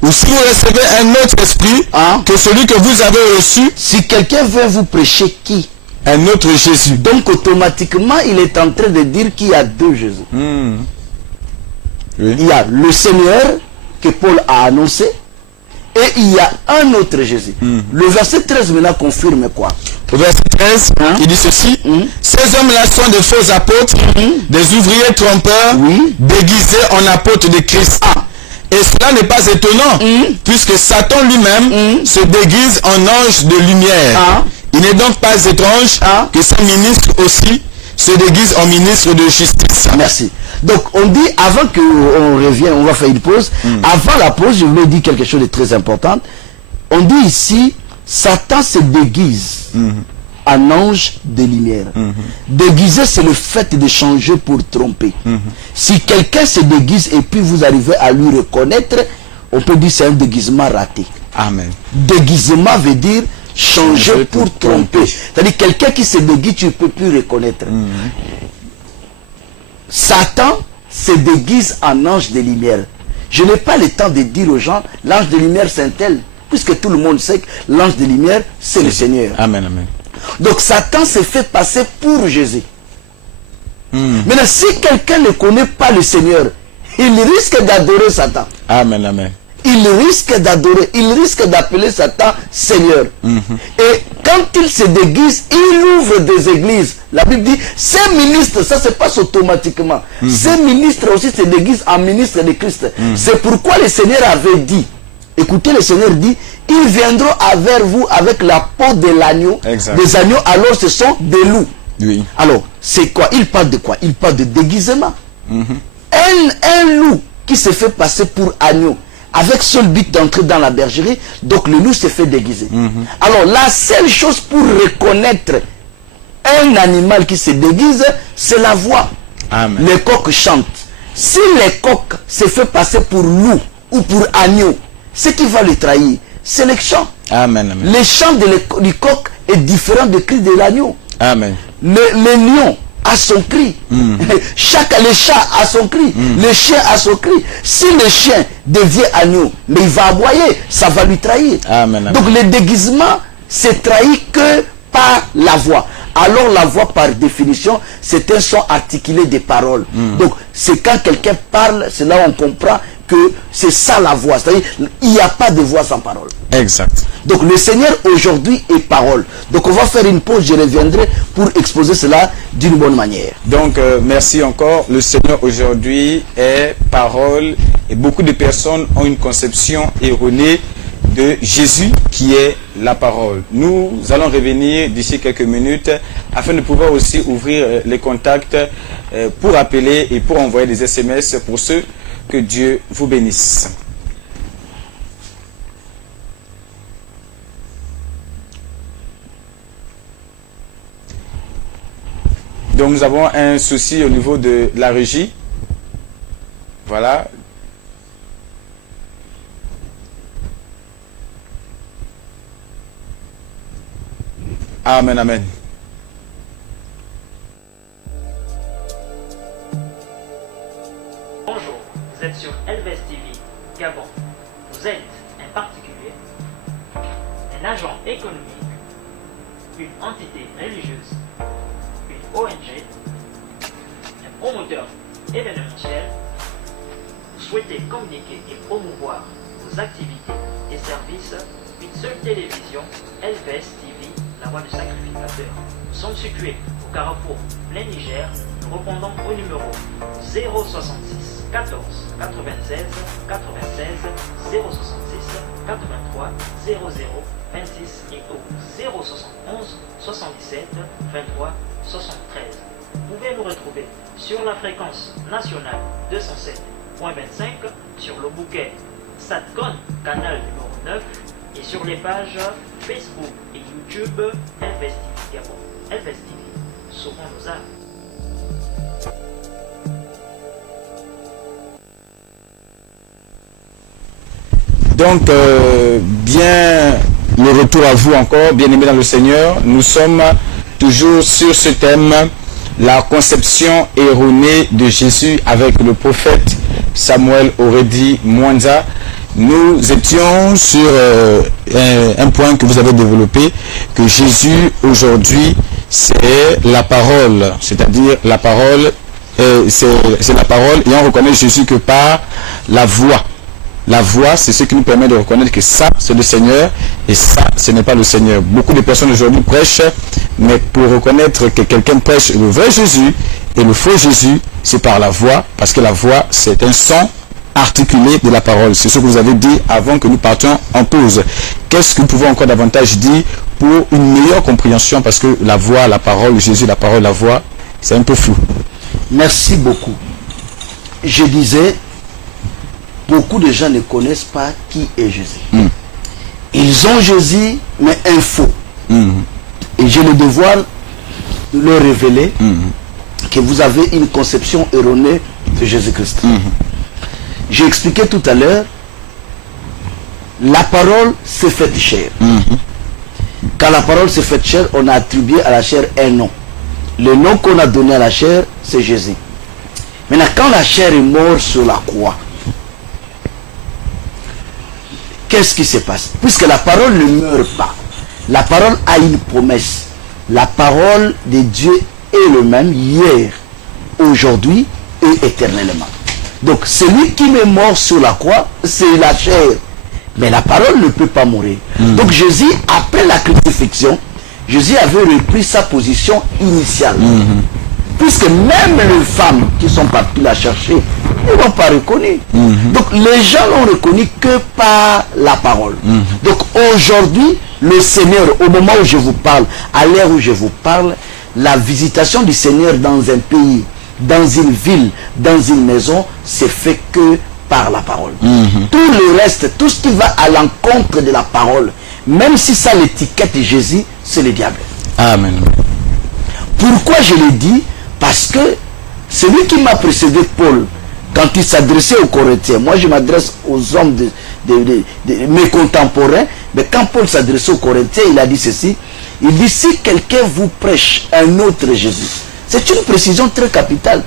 ou si vous recevez un autre esprit que celui que vous avez reçu. Si quelqu'un vient vous prêcher qui? Un autre Jésus. Donc automatiquement il est en train de dire qu'il y a deux Jésus. Il y a le Seigneur que Paul a annoncé et il y a un autre Jésus. Le verset 13 maintenant confirme quoi? Au verset 13, il dit ceci. Ces hommes-là sont des faux apôtres, des ouvriers trompeurs, déguisés en apôtres de Christ. Et cela n'est pas étonnant, puisque Satan lui-même se déguise en ange de lumière. Il n'est donc pas étrange que ces ministres aussi se déguisent en ministres de justice. Merci. Donc on dit, avant qu'on revienne, on va faire une pause. Avant la pause, je voulais dire quelque chose de très important. On dit ici, Satan se déguise en ange de lumière. Déguiser, c'est le fait de changer pour tromper. Si quelqu'un se déguise et puis vous arrivez à lui reconnaître, on peut dire c'est un déguisement raté. Amen. Déguisement veut dire changer pour tromper. C'est-à-dire quelqu'un qui se déguise, tu ne peux plus reconnaître. Satan se déguise en ange de lumière. Je n'ai pas le temps de dire aux gens, l'ange de lumière c'est un tel, puisque tout le monde sait que l'ange de lumière c'est le Seigneur. Amen, amen. Donc Satan s'est fait passer pour Jésus. Maintenant, si quelqu'un ne connaît pas le Seigneur, il risque d'adorer Satan. Amen, amen. Il risque d'adorer, il risque d'appeler Satan Seigneur. Et quand il se déguise, il ouvre des églises. La Bible dit, ces ministres, ça se passe automatiquement. Ces ministres aussi se déguisent en ministres de Christ. C'est pourquoi le Seigneur avait dit, écoutez, le Seigneur dit, ils viendront vers vous avec la peau de l'agneau. Des agneaux, alors ce sont des loups. Alors, c'est quoi? Il parle de quoi? Il parle de déguisement. Un loup qui se fait passer pour agneau, avec seul but d'entrer dans la bergerie, donc le loup se fait déguiser. Alors la seule chose pour reconnaître un animal qui se déguise, c'est la voix. Amen. Les coqs chantent. Si les coqs se fait passer pour loup ou pour agneau, ce qui va le trahir, c'est le chant. Amen, amen. Le chant du coq est différent du cri de l'agneau. Amen. Le lion a son cri. Le chat a son cri. Le chien a son cri. Si le chien devient agneau, mais il va aboyer, ça va lui trahir. Amen, amen. Donc le déguisement, c'est trahi que par la voix. Alors la voix, par définition, c'est un son articulé des paroles. Donc c'est quand quelqu'un parle, c'est là où on comprend que c'est ça la voix. C'est-à-dire, il n'y a pas de voix sans parole. Exact. Donc le Seigneur aujourd'hui est parole. Donc on va faire une pause, je reviendrai pour exposer cela d'une bonne manière. Donc merci encore. Le Seigneur aujourd'hui est parole et beaucoup de personnes ont une conception erronée de Jésus qui est la parole. Nous allons revenir d'ici quelques minutes afin de pouvoir aussi ouvrir les contacts pour appeler et pour envoyer des SMS pour ceux que Dieu vous bénisse. Donc nous avons un souci au niveau de la régie. Voilà. Amen, amen. Bonjour, vous êtes sur Elvest TV, Gabon. Vous êtes un particulier, un agent économique, une entité religieuse, une ONG, un promoteur événementiel. Vous souhaitez communiquer et promouvoir vos activités et services. Une seule télévision, Elvest TV, la voix du sacrificateur. Nous sommes situés au carrefour plein Niger. Nous répondons au numéro 066 14 96 96 066 83 00 26 et au 071 77 23 73. Vous pouvez nous retrouver sur la fréquence nationale 207.25 sur le bouquet Satcon, canal numéro 9, et sur les pages Facebook et YouTube Elvest TV Gabon. Elvest TV, sauvons nos âmes. Donc, bien le retour à vous encore, bien aimés dans le Seigneur. Nous sommes toujours sur ce thème, la conception erronée de Jésus avec le prophète Samuel Oredi Mwanza. Nous étions sur un point que vous avez développé, que Jésus aujourd'hui c'est la parole, c'est-à-dire la parole, c'est la parole, et on reconnaît Jésus que par la voix. La voix, c'est ce qui nous permet de reconnaître que ça, c'est le Seigneur, et ça, ce n'est pas le Seigneur. Beaucoup de personnes aujourd'hui prêchent, mais pour reconnaître que quelqu'un prêche le vrai Jésus et le faux Jésus, c'est par la voix, parce que la voix, c'est un son articulé de la parole. C'est ce que vous avez dit avant que nous partions en pause. Qu'est-ce que nous pouvons encore davantage dire pour une meilleure compréhension, parce que la voix, la parole, Jésus, la parole, la voix, c'est un peu flou. Merci beaucoup. Je disais, beaucoup de gens ne connaissent pas qui est Jésus. Ils ont Jésus, mais un faux. Et j'ai le devoir de leur révéler que vous avez une conception erronée de Jésus-Christ. J'ai expliqué tout à l'heure, la parole s'est faite chair. Quand la parole s'est faite chair, on a attribué à la chair un nom. Le nom qu'on a donné à la chair, c'est Jésus. Maintenant, quand la chair est morte sur la croix, qu'est-ce qui se passe? Puisque la parole ne meurt pas. La parole a une promesse. La parole de Dieu est le même hier, aujourd'hui et éternellement. Donc celui qui est mort sur la croix, c'est la chair. Mais la parole ne peut pas mourir. Donc Jésus, après la crucifixion, Jésus avait repris sa position initiale. Puisque même les femmes qui sont parties la chercher, ils ne l'ont pas reconnu. Donc les gens l'ont reconnu que par la parole. Donc aujourd'hui, le Seigneur, au moment où je vous parle, à l'heure où je vous parle, la visitation du Seigneur dans un pays, dans une ville, dans une maison, c'est fait que par la parole. Tout le reste, tout ce qui va à l'encontre de la parole, même si ça l'étiquette de Jésus, c'est le diable. Amen. Pourquoi je l'ai dit? Parce que celui qui m'a précédé, Paul, quand il s'adressait aux Corinthiens, moi je m'adresse aux hommes de mes contemporains, mais quand Paul s'adressait aux Corinthiens, il a dit ceci, il dit, si quelqu'un vous prêche un autre Jésus, c'est une précision très capitale.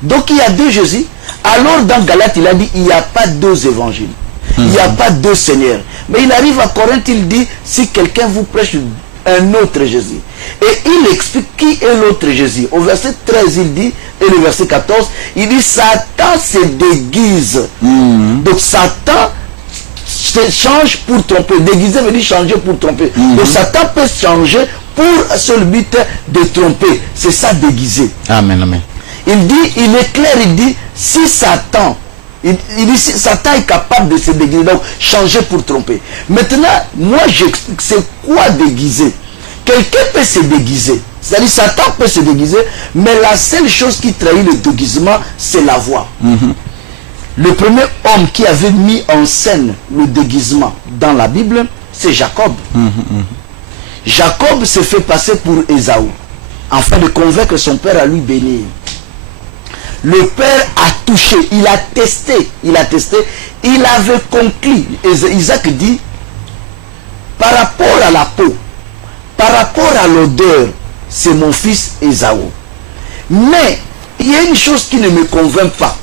Donc il y a deux Jésus. Alors dans Galates, il a dit, il n'y a pas deux évangiles. Il n'y a pas deux seigneurs. Mais il arrive à Corinthe, il dit, si quelqu'un vous prêche un autre Jésus. Et il explique qui est l'autre Jésus. Au verset 13, il dit, et le verset 14, il dit, Satan se déguise. Donc Satan change pour tromper. Déguiser veut dire changer pour tromper. Donc Satan peut changer pour seul but de tromper. C'est ça déguiser. Amen, amen. Il dit, il est clair, il dit, si Satan, il dit, si Satan est capable de se déguiser, donc changer pour tromper. Maintenant, moi j'explique, c'est quoi déguiser? Quelqu'un peut se déguiser. C'est-à-dire Satan peut se déguiser, mais la seule chose qui trahit le déguisement, c'est la voix. Le premier homme qui avait mis en scène le déguisement dans la Bible, c'est Jacob. Jacob s'est fait passer pour Ésaü, afin de convaincre son père à lui bénir. Le père a touché, il a testé, il avait conclu. Isaac dit, par rapport à la peau, par rapport à l'odeur, c'est mon fils Ésaü. Mais il y a une chose qui ne me convainc pas,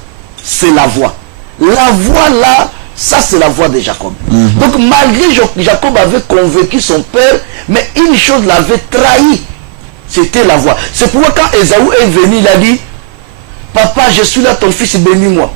c'est la voix. La voix là, ça c'est la voix de Jacob. Donc malgré Jacob avait convaincu son père, mais une chose l'avait trahi, c'était la voix. C'est pourquoi quand Ésaü est venu, il a dit, papa, je suis là, ton fils, bénis-moi.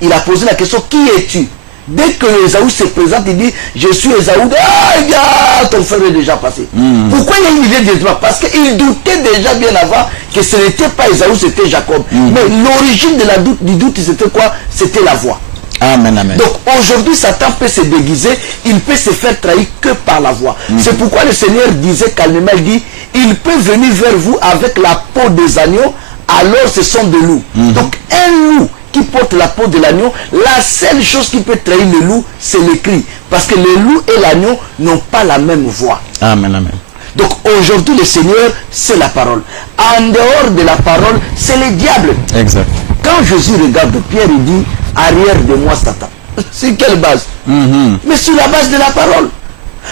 Il a posé la question, qui es-tu? Dès que Ésaü se présente, il dit, je suis Ésaü. Ah, ton frère est déjà passé. Pourquoi il y a une idée directement? Parce qu'il doutait déjà bien avant que ce n'était pas Ésaü, c'était Jacob. Mais l'origine du doute, c'était quoi? C'était la voix. Amen, amen. Donc aujourd'hui, Satan peut se déguiser, il peut se faire trahir que par la voix. C'est pourquoi le Seigneur disait calmement, il dit, il peut venir vers vous avec la peau des agneaux, alors ce sont des loups. Donc un loup qui porte la peau de l'agneau, la seule chose qui peut trahir le loup, c'est le cri. Parce que le loup et l'agneau n'ont pas la même voix. Amen, amen. Donc aujourd'hui, le Seigneur, c'est la parole. En dehors de la parole, c'est le diable. Exact. Quand Jésus regarde Pierre, il dit, arrière de moi, Satan. C'est quelle base? Mais sur la base de la parole.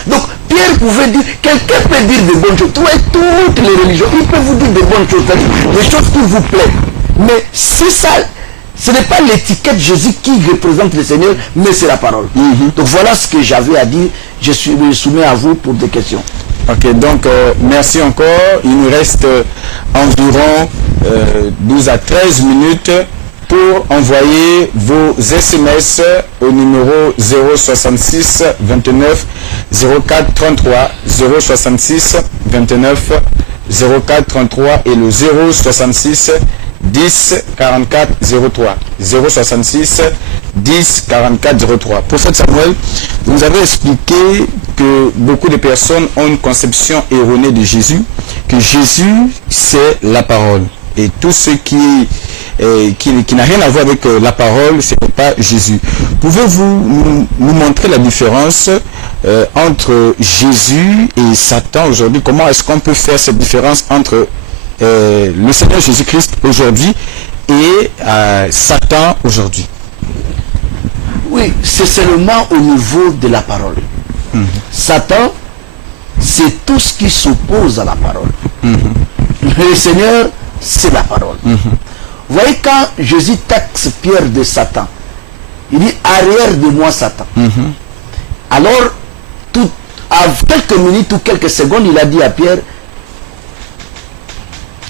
Donc Pierre pouvait dire, quelqu'un peut dire de bonnes choses. Toutes les religions, ils peuvent vous dire de bonnes choses, des choses qui vous plaisent. Mais c'est ça, ce n'est pas l'étiquette Jésus qui représente le Seigneur, mais c'est la parole. Donc voilà ce que j'avais à dire. Je me soumets à vous pour des questions. Ok, donc merci encore. Il nous reste environ 12 à 13 minutes pour envoyer vos SMS au numéro 066 29 04 33 066 29 04 33 et le 066 10 44 03 066 10 44 03. Prophète Samuel, vous nous avez expliqué que beaucoup de personnes ont une conception erronée de Jésus, que Jésus c'est la parole et tout ce qui n'a rien à voir avec la parole, ce n'est pas Jésus. Pouvez-vous nous montrer la différence entre Jésus et Satan aujourd'hui? Comment est-ce qu'on peut faire cette différence entre le Seigneur Jésus-Christ aujourd'hui et Satan aujourd'hui? Oui, c'est seulement au niveau de la parole. Satan, c'est tout ce qui s'oppose à la parole. Le Seigneur, c'est la parole. Vous voyez, quand Jésus taxe Pierre de Satan, il dit, arrière de moi, Satan. Alors, à quelques minutes ou quelques secondes, il a dit à Pierre,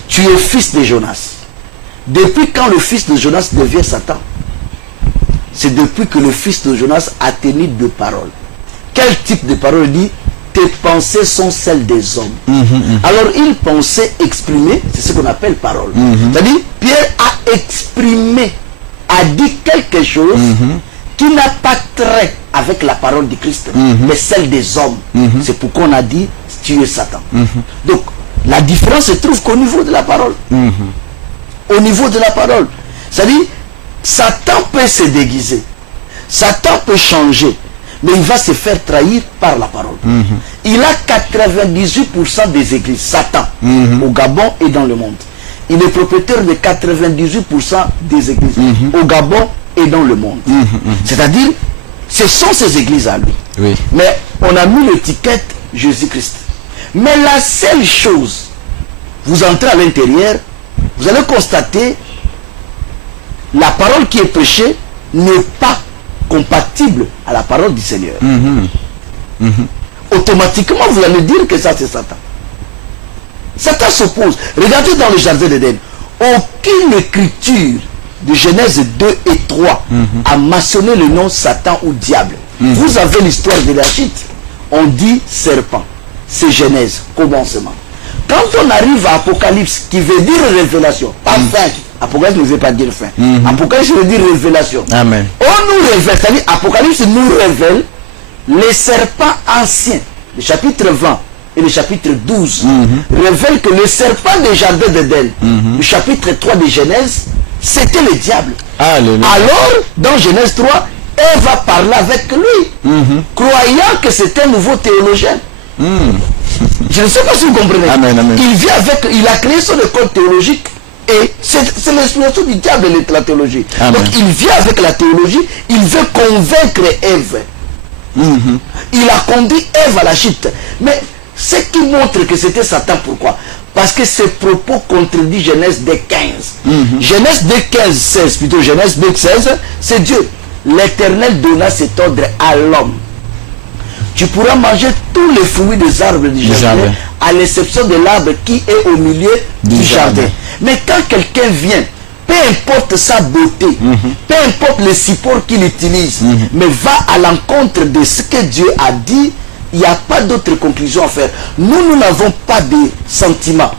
tu es fils de Jonas. Depuis quand le fils de Jonas devient Satan? C'est depuis que le fils de Jonas a tenu de paroles. Quel type de parole? Il dit, tes pensées sont celles des hommes. Alors il pensait exprimer, c'est ce qu'on appelle parole. C'est-à-dire, Pierre a exprimé, a dit quelque chose qui n'a pas trait avec la parole du Christ, mais celle des hommes. C'est pourquoi on a dit, tu es Satan. Donc, la différence se trouve qu'au niveau de la parole. Au niveau de la parole. C'est-à-dire, Satan peut se déguiser. Satan peut changer. Mais il va se faire trahir par la parole. Il a 98% des églises, Satan, au Gabon et dans le monde. Il est propriétaire de 98% des églises, au Gabon et dans le monde. C'est-à-dire, ce sont ces églises à lui. Mais on a mis l'étiquette Jésus-Christ. Mais la seule chose, vous entrez à l'intérieur, vous allez constater, la parole qui est prêchée n'est pas compatible à la parole du Seigneur. Automatiquement, vous allez dire que ça, c'est Satan. Satan s'oppose. Regardez dans le jardin d'Éden. Aucune écriture de Genèse 2 et 3 a mentionné le nom Satan ou diable. Vous avez l'histoire de la chute. On dit serpent. C'est Genèse, commencement. Quand on arrive à Apocalypse, qui veut dire révélation, pas fin. Apocalypse ne veut pas dire fin. Apocalypse veut dire révélation. Amen. On nous révèle, c'est-à-dire Apocalypse nous révèle les serpents anciens. Le chapitre 20 et le chapitre 12 révèlent que le serpent des jardins d'Éden, le chapitre 3 de Genèse, c'était le diable. Alléluia. Alors, dans Genèse 3, Ève va parler avec lui, croyant que c'est un nouveau théologien. Je ne sais pas si vous comprenez. Amen, amen. Il a créé son école théologique et c'est l'inspiration du diable, la théologie. Amen. Donc il vient avec la théologie, il veut convaincre Ève. Il a conduit Ève à la chute. Mais ce qui montre que c'était Satan, pourquoi? Parce que ses propos contredisent Genèse 2:15. Genèse 2:15, plutôt Genèse 2:16, c'est Dieu. L'Éternel donna cet ordre à l'homme. Tu pourras manger tous les fruits des arbres du jardin, à l'exception de l'arbre qui est au milieu du jardin. Mais quand quelqu'un vient, peu importe sa beauté, peu importe le support qu'il utilise, mais va à l'encontre de ce que Dieu a dit, il n'y a pas d'autre conclusion à faire. Nous n'avons pas de sentiments.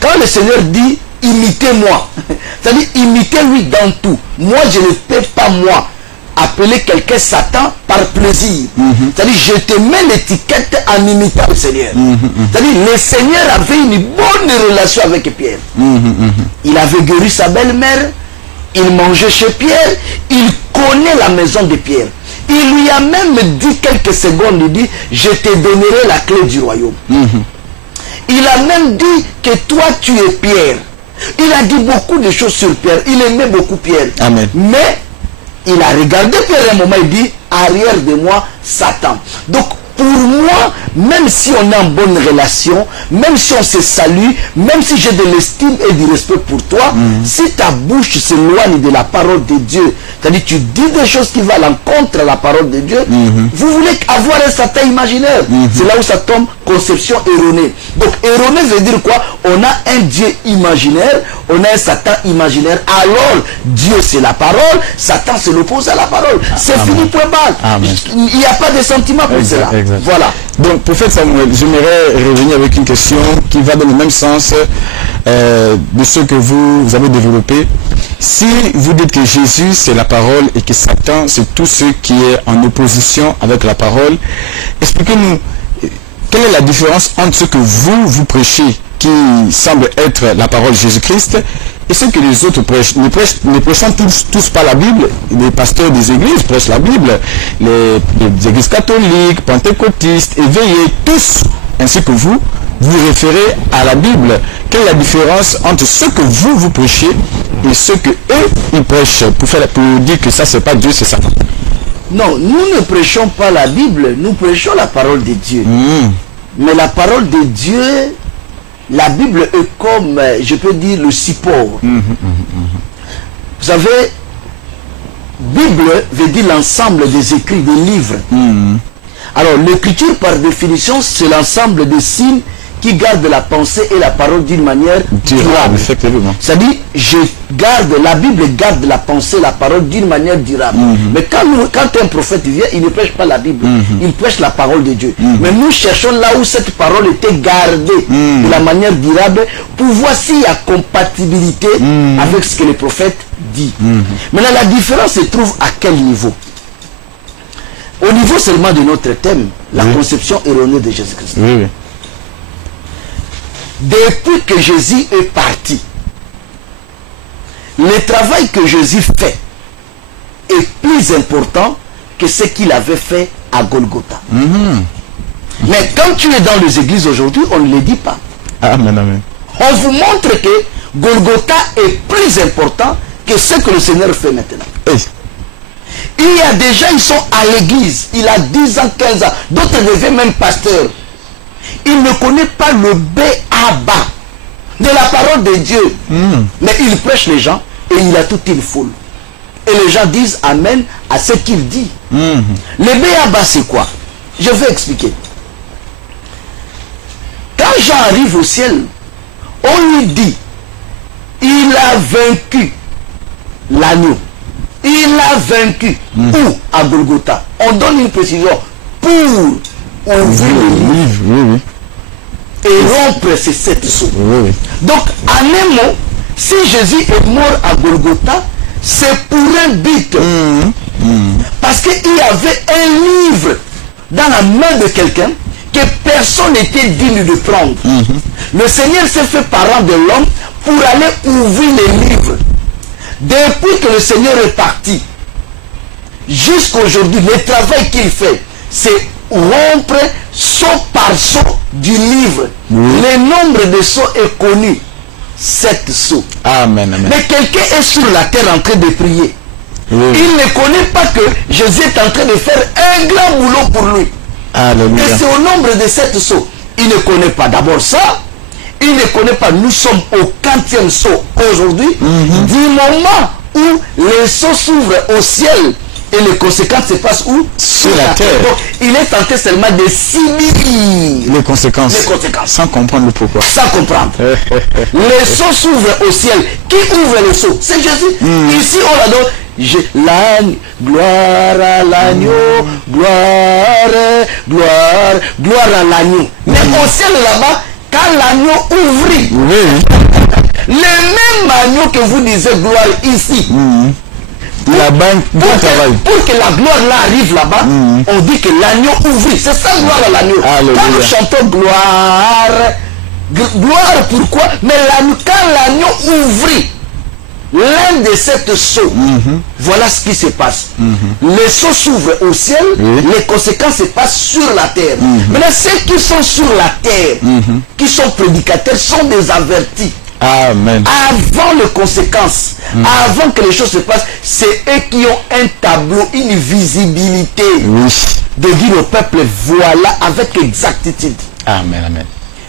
Quand le Seigneur dit, imitez-moi, c'est-à-dire imitez-lui dans tout. Moi, je ne peux pas, moi, appeler quelqu'un Satan par plaisir. C'est-à-dire, je te mets l'étiquette en imitant le Seigneur. C'est-à-dire, le Seigneur avait une bonne relation avec Pierre. Il avait guéri sa belle-mère, il mangeait chez Pierre, il connaît la maison de Pierre. Il lui a même dit quelques secondes, il dit, je te donnerai la clé du royaume. Il a même dit que toi tu es Pierre. Il a dit beaucoup de choses sur Pierre. Il aimait beaucoup Pierre. Amen. Mais il a regardé Pierre un moment, il dit, arrière de moi, Satan. Donc, pour moi, même si on est en bonne relation, même si on se salue, même si j'ai de l'estime et du respect pour toi, si ta bouche s'éloigne de la parole de Dieu, c'est-à-dire tu dis des choses qui vont à l'encontre de la parole de Dieu, vous voulez avoir un Satan imaginaire. C'est là où ça tombe, conception erronée. Donc erroné veut dire quoi? On a un Dieu imaginaire, on a un Satan imaginaire. Alors Dieu c'est la parole, Satan c'est l'opposé à la parole. C'est fini, point barre. Il n'y a pas de sentiment pour cela. Voilà. Donc, prophète Samuel, j'aimerais revenir avec une question qui va dans le même sens de ce que vous avez développé. Si vous dites que Jésus c'est la parole et que Satan c'est tout ce qui est en opposition avec la parole, expliquez-nous quelle est la différence entre ce que vous prêchez, qui semble être la parole de Jésus-Christ, et ce que les autres prêchent. Ne prêchons tous pas la Bible. Les pasteurs des églises prêchent la Bible. Les églises catholiques, pentecôtistes, éveillés, tous, ainsi que vous référez à la Bible. Quelle est la différence entre ce que vous prêchez et ce que eux ils prêchent pour dire que ça c'est pas Dieu, c'est Satan? Non, nous ne prêchons pas la Bible, nous prêchons la parole de Dieu. Mais la parole de Dieu, la Bible est comme, je peux dire, le support. Vous savez, Bible veut dire l'ensemble des écrits, des livres. Alors, l'écriture, par définition, c'est l'ensemble des signes qui gardent la pensée et la parole d'une manière durable. C'est-à-dire, la Bible garde la pensée, la parole d'une manière durable. Mais quand un prophète vient, il ne prêche pas la Bible, il prêche la parole de Dieu. Mais nous cherchons là où cette parole était gardée de la manière durable pour voir s'il y a compatibilité avec ce que le prophète dit. Maintenant, la différence se trouve à quel niveau? Au niveau seulement de notre thème, la conception erronée de Jésus-Christ. Depuis que Jésus est parti, le travail que Jésus fait est plus important que ce qu'il avait fait à Golgotha. Mais quand tu es dans les églises aujourd'hui, on ne le dit pas. Amen. On vous montre que Golgotha est plus important que ce que le Seigneur fait maintenant. Il y a des gens, ils sont à l'église, il a 10 ans, 15 ans, d'autres deviennent même pasteurs. Il ne connaît pas le B.A.B.A. de la parole de Dieu. Mais il prêche les gens et il a toute une foule. Et les gens disent Amen à ce qu'il dit. Le B.A.B.A. c'est quoi? Je vais expliquer. Quand Jean arrive au ciel, on lui dit il a vaincu l'agneau. Il a vaincu. Où? À Golgotha. On donne une précision pour ouvrir le livre et rompre ces 7 sceaux. Donc, en un mot, si Jésus est mort à Golgotha, c'est pour un but. Parce qu'il y avait un livre dans la main de quelqu'un que personne n'était digne de prendre. Le Seigneur s'est fait parent de l'homme pour aller ouvrir les livres. Depuis que le Seigneur est parti, jusqu'à aujourd'hui, le travail qu'il fait, c'est rompre saut par saut du livre. Le nombre de sauts est connu. 7 sauts. Amen, amen. Mais quelqu'un est sur la terre en train de prier. Il ne connaît pas que Jésus est en train de faire un grand boulot pour lui. Alléluia. Et c'est au nombre de 7 sauts. Il ne connaît pas d'abord ça. Il ne connaît pas, nous sommes au 4e saut aujourd'hui. Du moment où les sauts s'ouvrent au ciel et les conséquences se passent où? Sur la terre. Donc il est tenté seulement de subir les conséquences. Sans comprendre le pourquoi. Sans comprendre. Les sauts s'ouvrent au ciel. Qui ouvre le saut? C'est Jésus. Ici on adore. Gloire à l'agneau, gloire à l'agneau. Mais au ciel là-bas, quand l'agneau ouvrit, le même agneau que vous disiez gloire ici, pour que la gloire là arrive là-bas, on dit que l'agneau ouvrit. C'est ça gloire à l'agneau. Quand nous chantons gloire pourquoi? Mais quand l'agneau ouvrit l'un de 7 sauts, voilà ce qui se passe. Les sauts s'ouvrent au ciel, les conséquences se passent sur la terre. Maintenant, ceux qui sont sur la terre, qui sont prédicateurs, sont des avertis. Amen. Avant les conséquences, avant que les choses se passent, c'est eux qui ont un tableau, une visibilité de dire au peuple, voilà, avec exactitude. Amen, amen.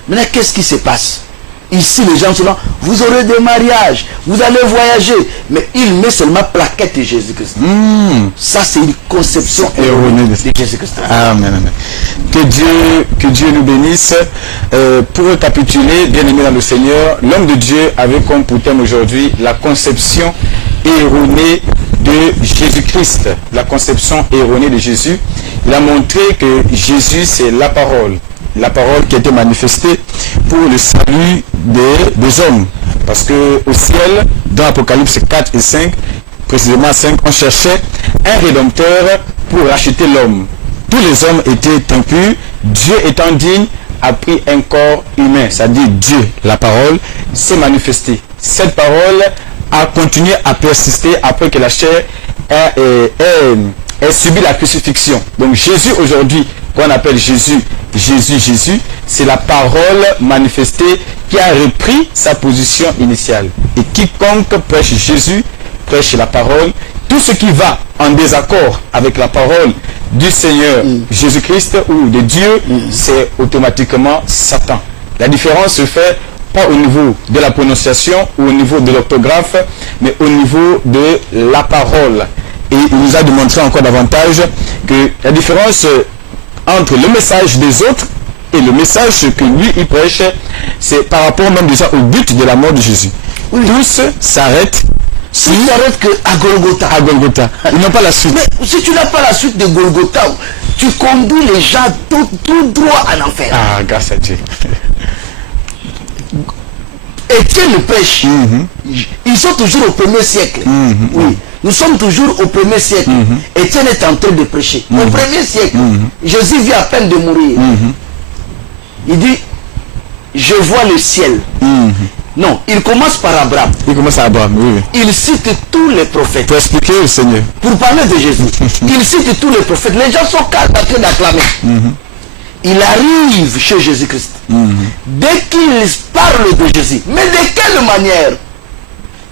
Maintenant, qu'est-ce qui se passe? Ici, les gens sont là, vous aurez des mariages, vous allez voyager. Mais il met seulement plaquette de Jésus-Christ. Ça, c'est une conception erronée de Jésus-Christ. Amen, amen. Que Dieu nous bénisse. Pour récapituler, bien aimé dans le Seigneur, l'homme de Dieu avait comme pour thème aujourd'hui la conception erronée de Jésus-Christ. La conception erronée de Jésus. Il a montré que Jésus, c'est la parole. La parole qui a été manifestée pour le salut des hommes. Parce que au ciel, dans Apocalypse 4 et 5, précisément 5, on cherchait un rédempteur pour racheter l'homme. Tous les hommes étaient impurs. Dieu étant digne a pris un corps humain. C'est-à-dire Dieu, la parole, s'est manifestée. Cette parole a continué à persister après que la chair ait subi la crucifixion. Donc Jésus aujourd'hui, qu'on appelle Jésus, c'est la parole manifestée qui a repris sa position initiale. Et quiconque prêche Jésus, prêche la parole. Tout ce qui va en désaccord avec la parole du Seigneur Jésus-Christ ou de Dieu, c'est automatiquement Satan. La différence se fait pas au niveau de la prononciation ou au niveau de l'orthographe, mais au niveau de la parole. Et il nous a démontré encore davantage que la différence entre le message des autres et le message que lui il prêche, c'est par rapport même déjà au but de la mort de Jésus. Tous s'arrêtent qu'à Golgotha. À Golgotha. Ils n'ont pas la suite. Mais si tu n'as pas la suite de Golgotha, tu conduis les gens tout droit en enfer. Ah, grâce à Dieu. Étienne le prêche. Ils sont toujours au 1er siècle. Oui. Nous sommes toujours au 1er siècle. Étienne est en train de prêcher. Au 1er siècle. Jésus vient à peine de mourir. Il dit, je vois le ciel. Non, il commence par Abraham. Il commence par Abraham, oui. Il cite tous les prophètes. Pour expliquer au Seigneur. Pour parler de Jésus. Il cite tous les prophètes. Les gens sont en train d'acclamer. Il arrive chez Jésus-Christ. Dès qu'il parle de Jésus, mais de quelle manière?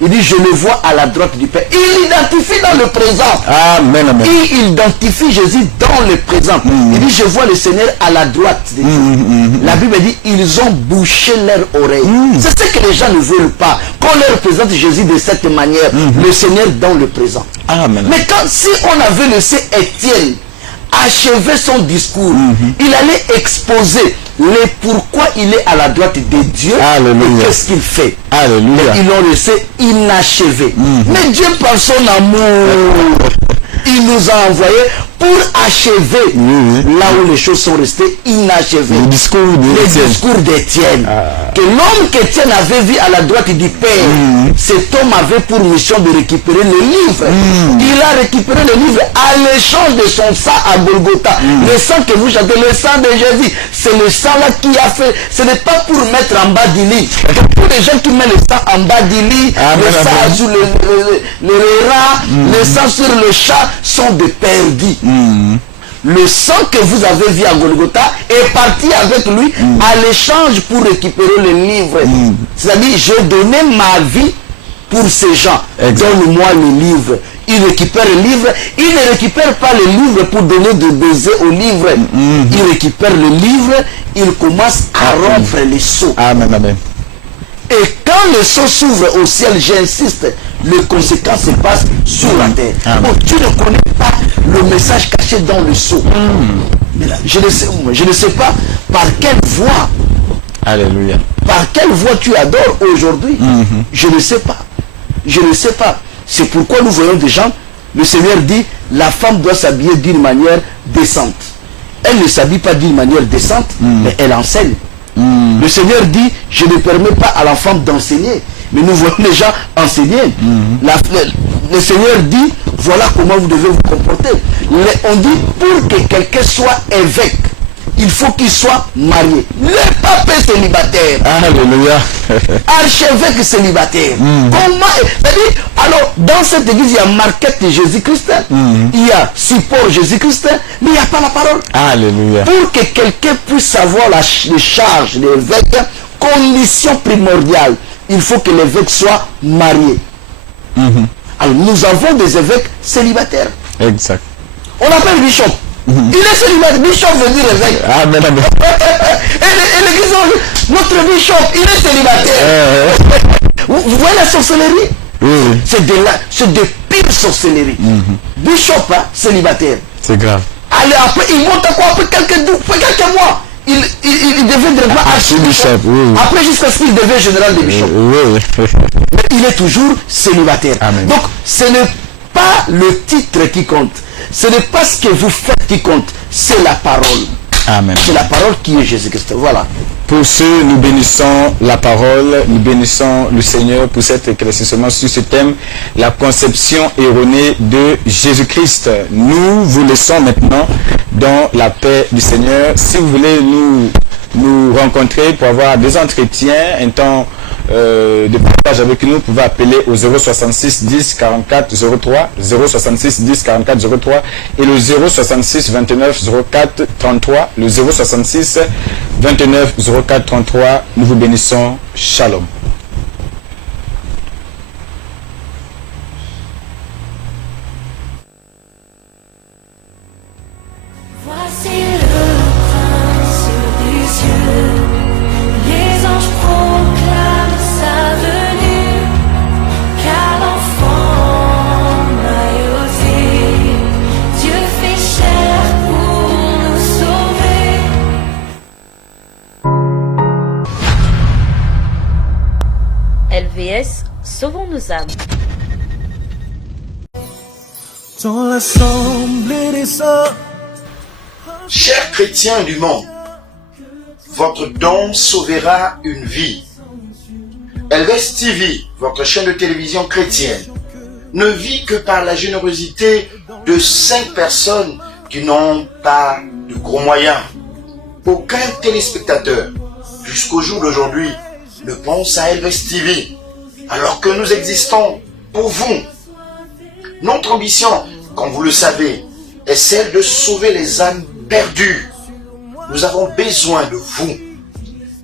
Il dit, je le vois à la droite du Père. Il l'identifie dans le présent. Amen, amen. Il identifie Jésus dans le présent. Il dit, je vois le Seigneur à la droite de Dieu. La Bible dit, ils ont bouché leurs oreilles. C'est ce que les gens ne veulent pas. Qu'on leur présente Jésus de cette manière, le Seigneur dans le présent. Amen. Mais si on avait laissé Étienne achever son discours, il allait exposer pourquoi il est à la droite de Dieu. Alléluia. Et qu'est-ce qu'il fait. Alléluia. Mais ils l'ont laissé inachevé. Mais Dieu, par son amour, il nous a envoyé pour achever là où les choses sont restées inachevées. Le discours d'Étienne. Que l'homme qu'Étienne avait vu à la droite du Père, cet homme avait pour mission de récupérer le livre. Il a récupéré le livre à l'échange de son sang à Golgotha. Le sang que vous chantez, le sang de Jésus, c'est le sang là qui a fait. Ce n'est pas pour mettre en bas du lit. Pour les gens qui mettent le sang en bas du lit, le sang sur le rat, le sang sur le chat sont des perdus. Le sang que vous avez vu à Golgotha est parti avec lui à l'échange pour récupérer le livre. C'est-à-dire, j'ai donné ma vie pour ces gens. Donne-moi le livre. Il récupère le livre. Il ne récupère pas le livre pour donner des baisers au livre. Il récupère le livre. Il commence à rompre les seaux. Amen, amen. Et quand le seau s'ouvre au ciel, j'insiste, les conséquences se passent sur la terre. Oh, tu ne connais pas le message caché dans le seau. Mais là, je ne sais pas par quelle voie. Alléluia. Par quelle voie tu adores aujourd'hui. Je ne sais pas. Je ne sais pas. C'est pourquoi nous voyons des gens, le Seigneur dit, la femme doit s'habiller d'une manière décente. Elle ne s'habille pas d'une manière décente, mais elle enseigne. Le Seigneur dit, je ne permets pas à la femme d'enseigner. Mais nous voyons les gens enseigner. Le Seigneur dit, voilà comment vous devez vous comporter. On dit, pour que quelqu'un soit évêque, il faut qu'il soit marié. Le pape est célibataire. Alléluia. Archevêque célibataire. Comment? C'est-à-dire, alors, dans cette église, il y a marquette Jésus-Christ. Il y a support Jésus-Christ, mais il n'y a pas la parole. Alléluia. Pour que quelqu'un puisse avoir les charges d'évêque, condition primordiale, il faut que l'évêque soit marié. Alors, nous avons des évêques célibataires. Exact. On appelle bishop. Il est célibataire. Bishop veut dire évêque. Amen, amen. Et l'église, notre bishop, il est célibataire. Vous voyez la sorcellerie? C'est de pire sorcellerie. Bishop, célibataire. C'est grave. Allez, après, il monte à quoi? Après quelques mois, il devient directement archibishop. Après, jusqu'à ce qu'il devienne général des bishops. Mais il est toujours célibataire. Amen. Donc, ce n'est pas le titre qui compte. Ce n'est pas ce que vous faites qui compte. C'est la parole. Amen. C'est la parole qui est Jésus-Christ. Voilà. Pour ce, nous bénissons la parole, nous bénissons le Seigneur pour cet éclaircissement sur ce thème, la conception erronée de Jésus-Christ. Nous vous laissons maintenant dans la paix du Seigneur. Si vous voulez nous rencontrer pour avoir des entretiens, un temps de partage avec nous, vous pouvez appeler au 066 10 44 03, 066 10 44 03 et le 066 29 04 33, le 066 29 04 33. Nous vous bénissons. Shalom. Voici le prince des cieux, les anges proclament sa venue, car l'enfant m'a ôté, Dieu fait chair pour nous sauver. LVS, sauvons nos âmes. Dans l'assemblée des saints. Chers chrétiens du monde, votre don sauvera une vie. LVS TV, votre chaîne de télévision chrétienne, ne vit que par la générosité de 5 personnes qui n'ont pas de gros moyens. Aucun téléspectateur, jusqu'au jour d'aujourd'hui, ne pense à LVS TV, alors que nous existons pour vous. Notre ambition, comme vous le savez, est celle de sauver les âmes perdues. Nous avons besoin de vous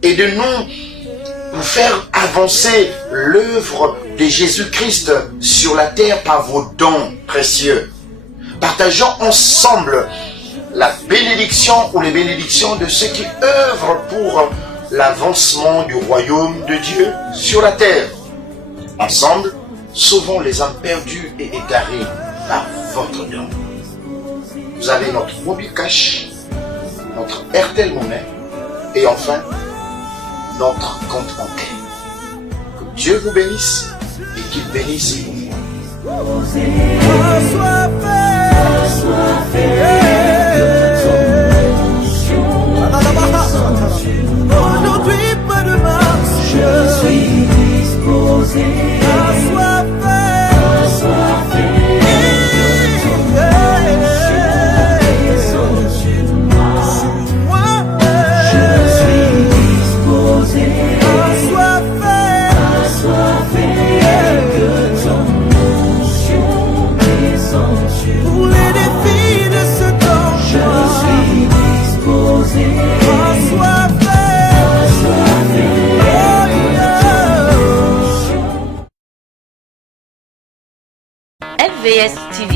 et de nous faire avancer l'œuvre de Jésus-Christ sur la terre par vos dons précieux. Partageons ensemble la bénédiction ou les bénédictions de ceux qui œuvrent pour l'avancement du royaume de Dieu sur la terre. Ensemble, sauvons les âmes perdues et égarées par votre don. Vous avez notre mobile cash, notre RTL Monnaie et enfin notre compte bancaire. Que Dieu vous bénisse et qu'il bénisse vous. Aujourd'hui, pas de mars, je suis disposé. LVS TV,